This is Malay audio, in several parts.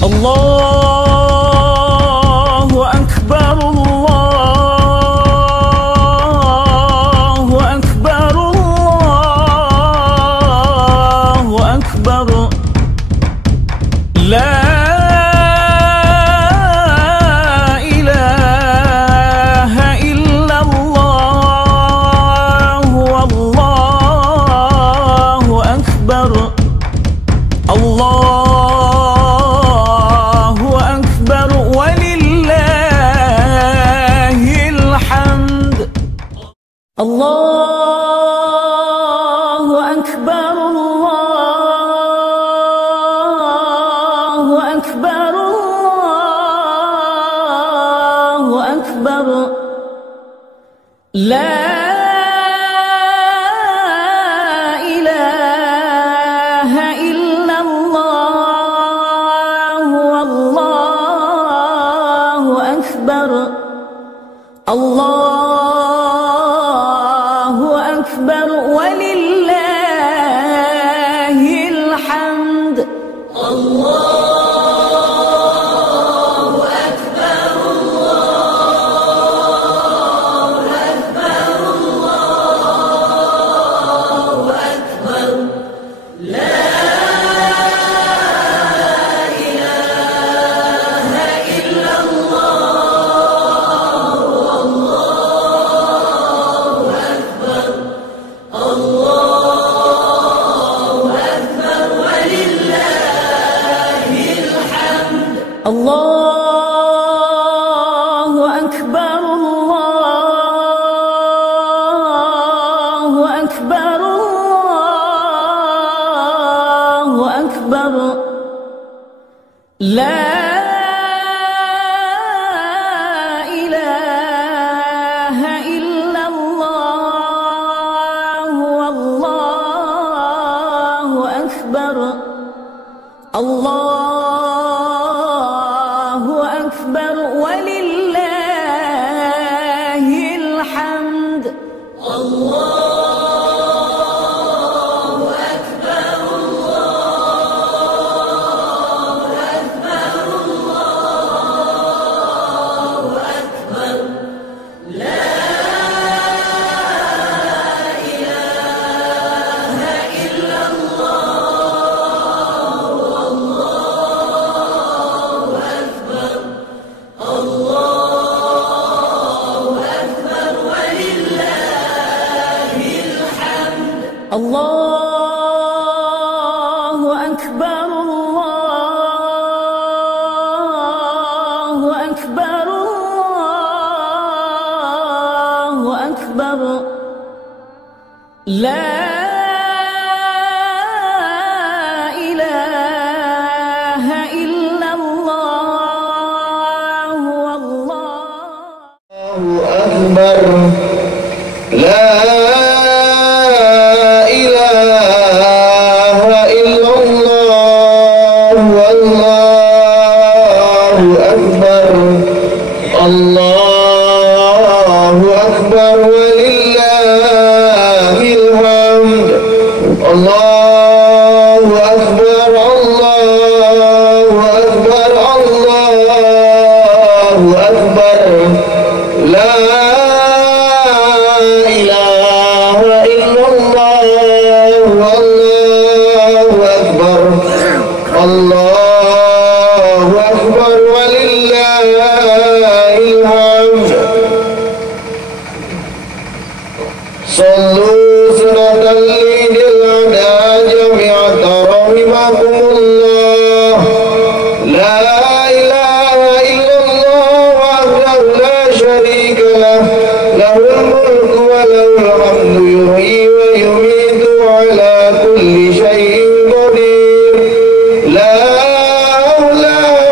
الله أكبر الله أكبر الله أكبر لا إله إلا الله والله أكبر الله أكبر ولله الحمد الله أكبر الله أكبر الله أكبر لا إله إلا الله والله أكبر الله أكبر ولله الحمد الله أكبر الله أكبر الله أكبر لا إله إلا الله والله أكبر الله أكبر ولله الحمد الله أكبر الله أكبر الله أكبر لا إله إلا الله والله أكبر الله أكبر ولله الحمد الله أكبر الله أكبر الله أكبر لا إله إلا الله والله أكبر الله أكبر ولله الحمد الله أكبر الله أكبر الله أكبر لا إله إلا الله والله أكبر لا إله إلا الله والله أكبر الله أكبر ولله الحمد الله أكبر الله أكبر الله أكبر لا إله إلا الله والله أكبر الله أكبر ولله الحمد صلوا سنة الليل الأعداء جميعا رحمكم الله لا إله إلا الله وحده لا شريك له له الملك وله الحمد يحيي ويميت وعلى كل شيء قدير لا حول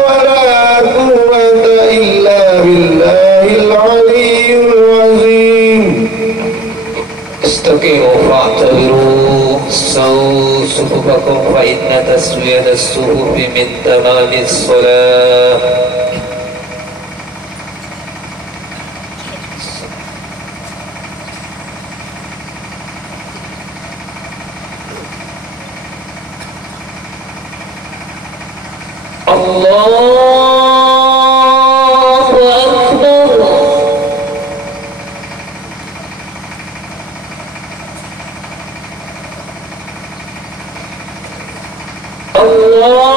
ولا قوة إلا بالله العلي العظيم استقيموا واعتبروا سووا صفوفكم فإن تسوية الصفوف من تمام الصلاة الله أكبر. الله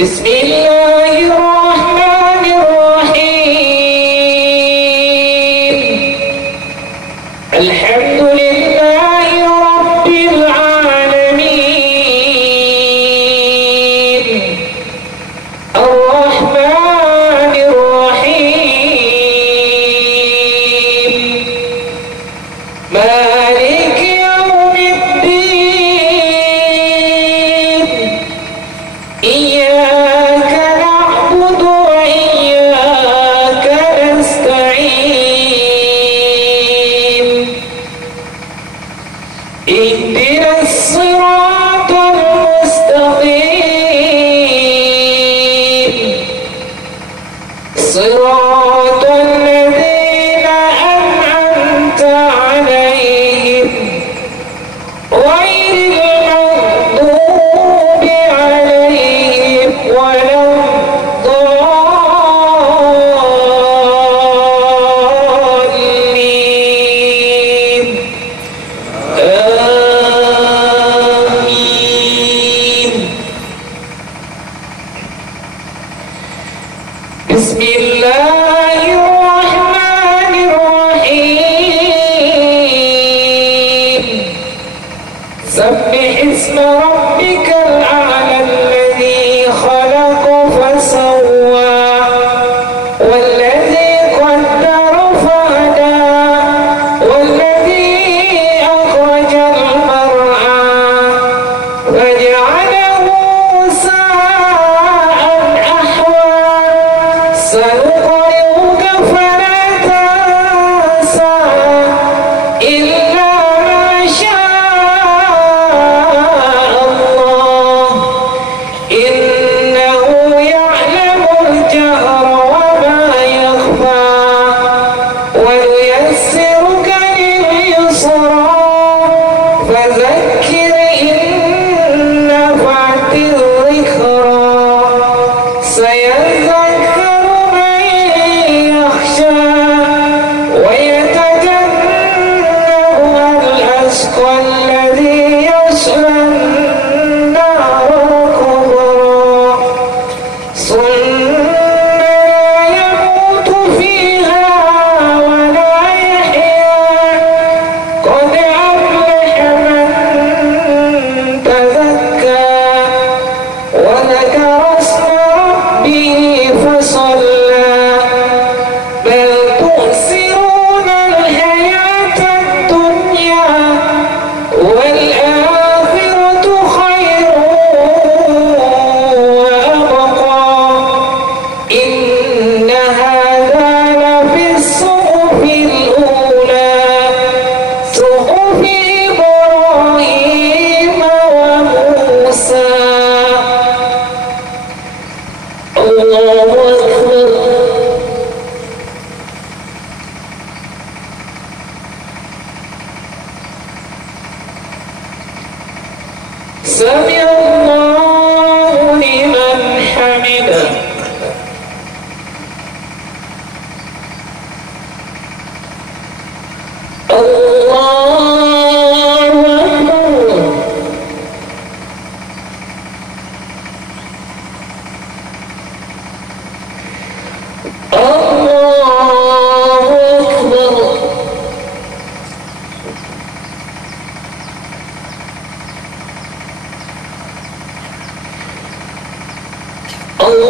بسم الله الرحمن الرحيم. الحمد لله رب العالمين. الرحمن الرحيم. مالك يوم الدين. إياك نعبد وإياك نستعين. اهدنا الصراط المستقيم. صراط الذين أنعمت عليهم غير المغضوب عليهم ولا الضالين. آمين. بسم الله الله أكبر.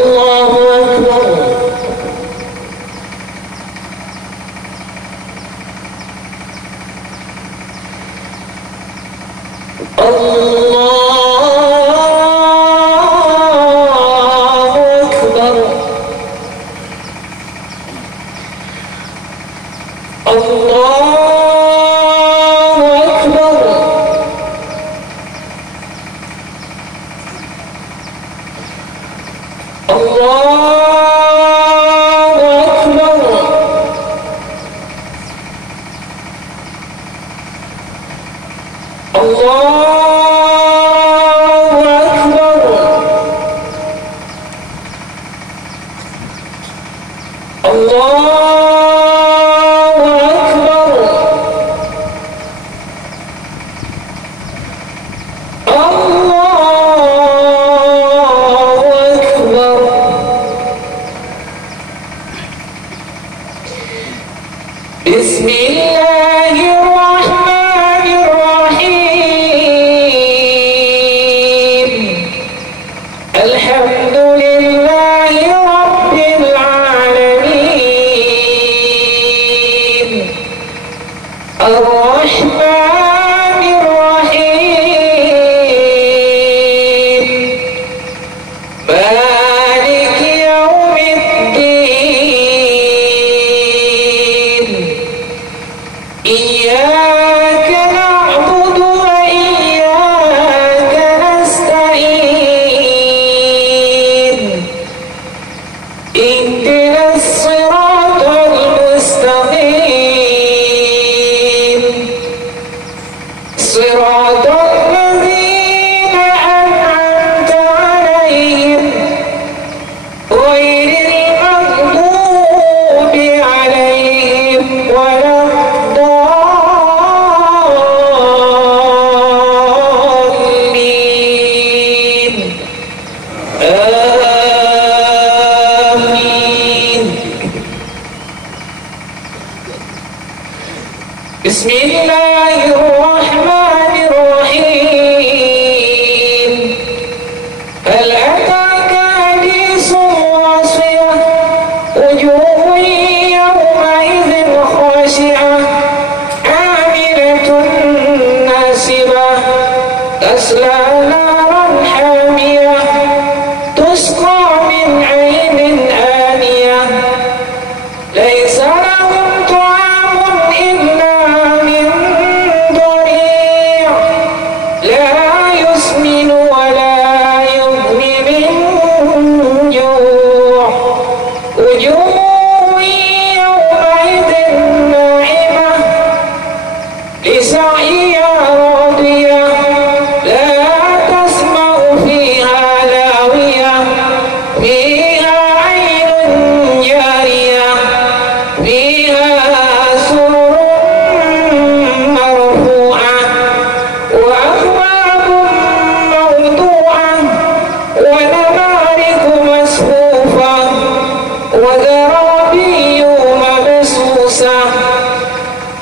الله أكبر. بسم الله الرحمن الرحيم. الحمد لله رب العالمين. الرحمن الرحيم. مالك يوم الدين. إياك نعبد وإياك نستعين. اهدنا الصراط المستقيم. صراط الذين أنعمت عليهم غير المغضوب عليهم ولا الضالين. آمين. بسم الله الرحمن الرحيم. هل أتاك حديث الغاشية؟ وجوه يومئذ خاشعة عاملة ناصبة تصلى نارا حامية تسقى من عين آنية ليس لهم طعام إلا من ضريع لا يسمن ولا يغني من جوع. وجوه يومئذ ناعمة لسعيها راضية لا تسمع فيها لاغية فيها عين جارية فيها سرر مرفوعة وأكواب موضوعة ونمارق مصفوفة وزرابي مبثوثة.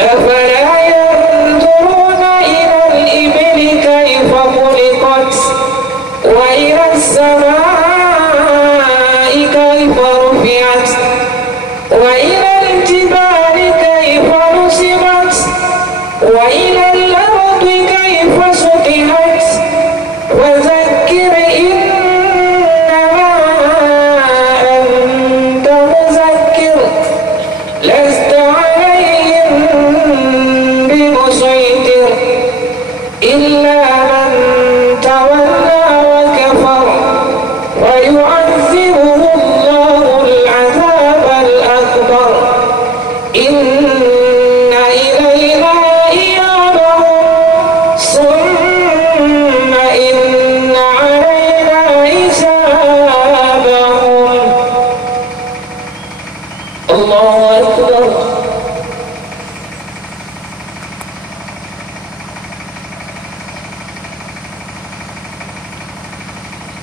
أفلا ينظرون إلى الإبل كيف خلقت وإلى السماء كيف رفعت وإلى الجبال كيف نصبت وإلى الأرض كيف سطحت. وذكر إنما أنت مذكر لست عليهم بمسيطر إلا من تولى وكفر ويعذبه الله العذاب الأكبر. إن إلينا إيابهم ثم إن علينا حسابهم. الله أكبر.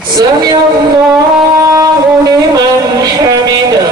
سمع الله لمن حمده.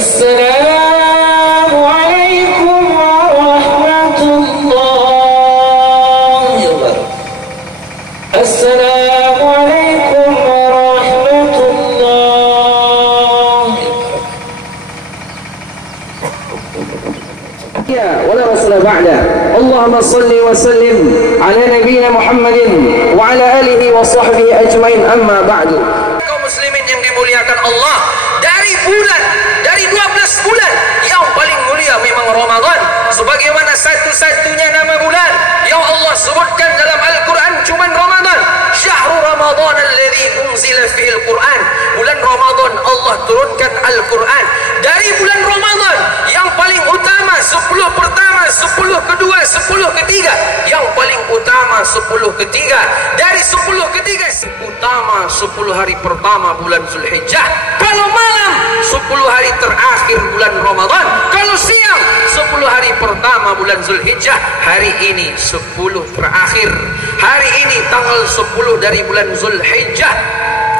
السلام عليكم ورحمة الله وبركاته. السلام عليكم ورحمة الله ولا رسول بعده. اللهم صل وسلم على نبينا محمد وعلى آله وصحبه أجمعين. أما بعد. Kaum muslimin yang dimuliakan Allah, dari 12 bulan yang paling mulia memang Ramadan, sebagaimana satu-satunya nama bulan yang Allah sebutkan dalam Al-Quran cuma Ramadan. Syahrul Ramadan alladzi unzila fihi Al-Quran. Bulan Ramadan Allah turunkan Al-Quran. Dari bulan Ramadan yang paling utama 10 pertama, 10 kedua, 10 ketiga. Yang paling utama 10 ketiga. Dari 10 ketiga utama 10 hari pertama bulan Zulhijjah. Kalau malam 10 hari terakhir bulan Ramadan. Kalau siang 10 hari pertama bulan Zulhijjah. Hari ini 10 terakhir. Hari ini tanggal 10 dari bulan Zulhijjah.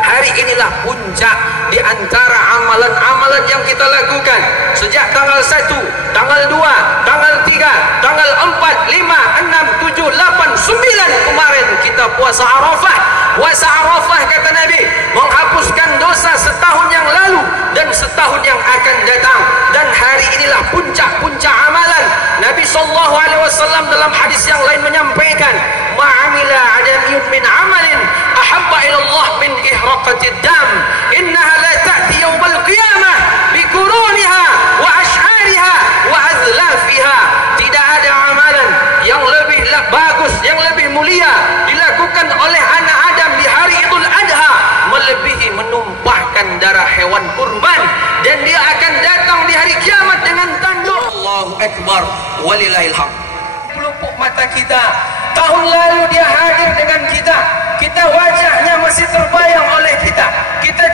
Hari inilah puncak di antara amalan-amalan yang kita lakukan sejak tanggal 1, tanggal 2, tanggal 3, tanggal 4, 5, 6, 7, 8, 9 kemarin kita puasa Arafah. Puasa Arafah kata Nabi menghapuskan dosa setahun yang lalu dan setahun yang akan datang. Dan hari inilah puncak-puncak amalan. Nabi SAW dalam hadis yang lain menyampaikan, ma'amila adamiyun min amalin ahabba ilallah min ihraqatid dam innaha la ta'ti yawmal qiyamah bikuruniha wa ash'ariha wa azlafiha. Tidak ada amalan yang lebih bagus, yang lebih mulia dilakukan oleh anak Adam di hari Idul Adha melebihi menumpahkan darah hewan kurban, dan dia akan datang di hari kiamat dengan tanduk Allahu Akbar walillahil hamd. Pelupuk mata kita, tahun lalu dia hadir dengan kita, wajahnya masih terbayang oleh kita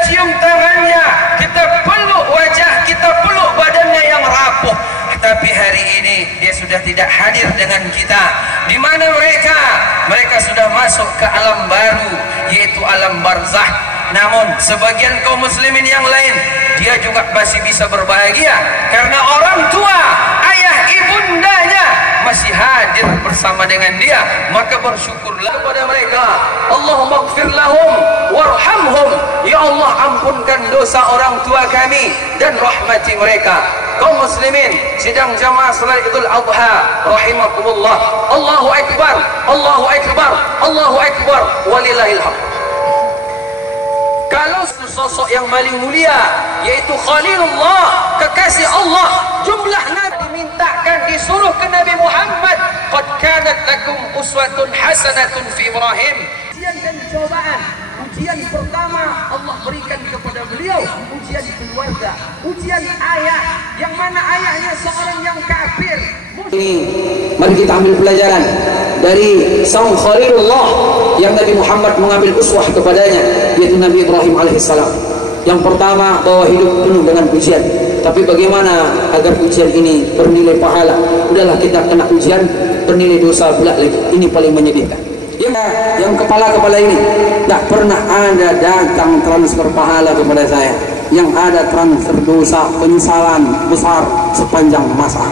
cium tangannya, kita peluk wajah, kita peluk badannya yang rapuh. Tapi hari ini dia sudah tidak hadir dengan kita. Di mana mereka? Mereka sudah masuk ke alam baru, yaitu alam barzakh. Namun sebagian kaum muslimin yang lain, dia juga masih bisa berbahagia karena orang tua, ayah ibundanya masih hadir bersama dengan dia. Maka bersyukurlah kepada mereka. Allahumma ighfir lahum warhamhum. Ya Allah, ampunkan dosa orang tua kami dan rahmati mereka. Kaum muslimin sedang jamaah salat Idul Adha rahimakumullah. Allahu akbar, Allahu akbar, Allahu akbar walillahil hamd. Kalau sosok yang paling mulia yaitu Khalilullah, kekasih Allah, jumlah nabi dimintakan disuruh ke Nabi Muhammad, qad kanat lakum uswatun hasanatun fi Ibrahim. Ujian dan cobaan. Ujian pertama Allah berikan kepada beliau ujian keluarga, ujian ayah, yang mana ayahnya seorang yang kafir. Mari kita ambil pelajaran dari sang Khalilullah yang Nabi Muhammad mengambil uswah kepadanya, yaitu Nabi Ibrahim alaihissalam. Yang pertama, bahwa hidup penuh dengan ujian. Tapi bagaimana agar ujian ini bernilai pahala? Udahlah kita kena ujian, bernilai dosa pula lagi. Ini paling menyedihkan. Yang kepala-kepala ini tak pernah ada datang transfer pahala kepada saya. Yang ada transfer dosa, penyesalan besar sepanjang masa.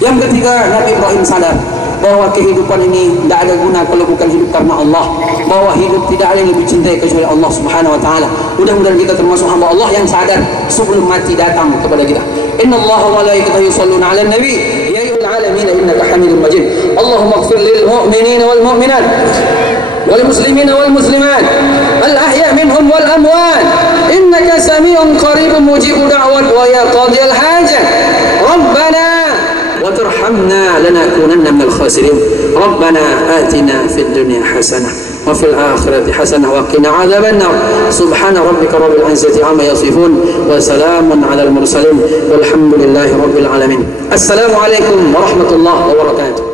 Yang ketiga, Nabi Ibrahim sadar bahwa kehidupan ini tidak ada guna kalau bukan hidup karena Allah, bahwa hidup tidak ada yang lebih cintai kecuali Allah Subhanahu wa taala. Mudah-mudahan kita termasuk hamba Allah yang sadar sebelum mati datang kepada kita. Innallaha wa malaikatahu yusholluna 'alan nabi ya ayyuhal 'alamin innaka Hamidum Majid. Allahumma ighfir lil mu'minina wal mu'minat wal muslimina wal muslimat al ahya minhum wal amwat innaka sami'un qaribun mujibud da'wat wa ya qadiyal hajat. Rabbana وترحمنا لنكونن من الخاسرين ربنا آتنا في الدنيا حسنة وفي الآخرة حسنة وقنا عذاب النار سبحان ربك رب العزة عما يصفون وسلام على المرسلين والحمد لله رب العالمين. السلام عليكم ورحمة الله وبركاته.